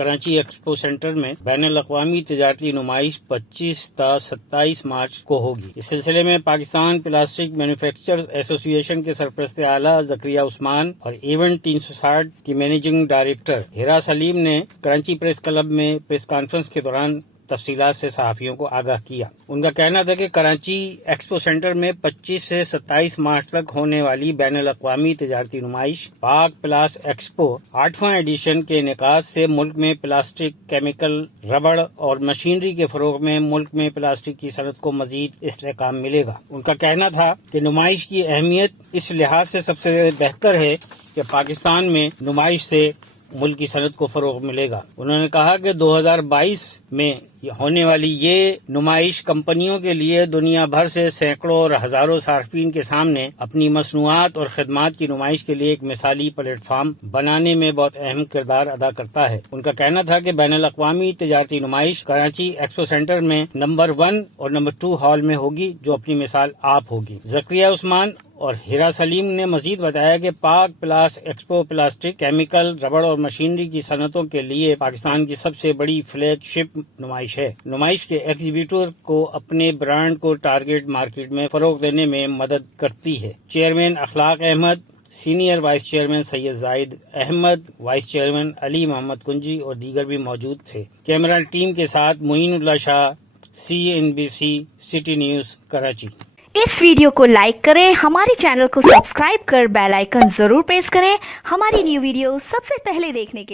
Karachi expo centre میں بین الاقوامی تجارتی نمائش 25 تا 27 مارچ کو ہوگی۔ اس سلسلے میں پاکستان پلاسٹک مینوفیکچررز ایسوسی ایشن کے سرپرست اعلیٰ زکریا عثمان اور ایونٹ 360 کی مینیجنگ ڈائریکٹر ہیرا سلیم نے کراچی پریس کلب میں پریس کانفرنس کے دوران تفصیلات سے صحافیوں کو آگاہ کیا۔ ان کا کہنا تھا کہ کراچی ایکسپو سینٹر میں 25 سے 27 مارچ تک ہونے والی بین الاقوامی تجارتی نمائش پاک پلاس ایکسپو 8واں ایڈیشن کے انعقاد سے ملک میں پلاسٹک، کیمیکل، ربڑ اور مشینری کے فروغ میں ملک میں پلاسٹک کی صنعت کو مزید استحکام ملے گا۔ ان کا کہنا تھا کہ نمائش کی اہمیت اس لحاظ سے سب سے بہتر ہے کہ پاکستان میں نمائش سے ملک کی صنعت کو فروغ ملے گا۔ انہوں نے کہا کہ 2022 میں ہونے والی یہ نمائش کمپنیوں کے لیے دنیا بھر سے سینکڑوں اور ہزاروں صارفین کے سامنے اپنی مصنوعات اور خدمات کی نمائش کے لیے ایک مثالی پلیٹ فارم بنانے میں بہت اہم کردار ادا کرتا ہے۔ ان کا کہنا تھا کہ بین الاقوامی تجارتی نمائش کراچی ایکسپو سینٹر میں نمبر 1 اور نمبر 2 ہال میں ہوگی، جو اپنی مثال آپ ہوگی۔ زکریا عثمان اور ہیرا سلیم نے مزید بتایا کہ پاک پلاس ایکسپو پلاسٹک، کیمیکل، ربڑ اور مشینری کی صنعتوں کے لیے پاکستان کی سب سے بڑی فلیگ شپ نمائش ہے۔ نمائش کے ایگزیبیٹر کو اپنے برانڈ کو ٹارگٹ مارکیٹ میں فروغ دینے میں مدد کرتی ہے۔ چیئرمین اخلاق احمد، سینئر وائس چیئرمین سید زاہد احمد، وائس چیئرمین علی محمد کنجی اور دیگر بھی موجود تھے۔ کیمرہ ٹیم کے ساتھ معین اللہ شاہ، CNBC سٹی نیوز کراچی۔ اس ویڈیو کو لائک کریں، ہمارے چینل کو سبسکرائب کر بیل آئیکن ضرور پریس کریں ہماری نیو ویڈیو سب سے پہلے دیکھنے کے لیے۔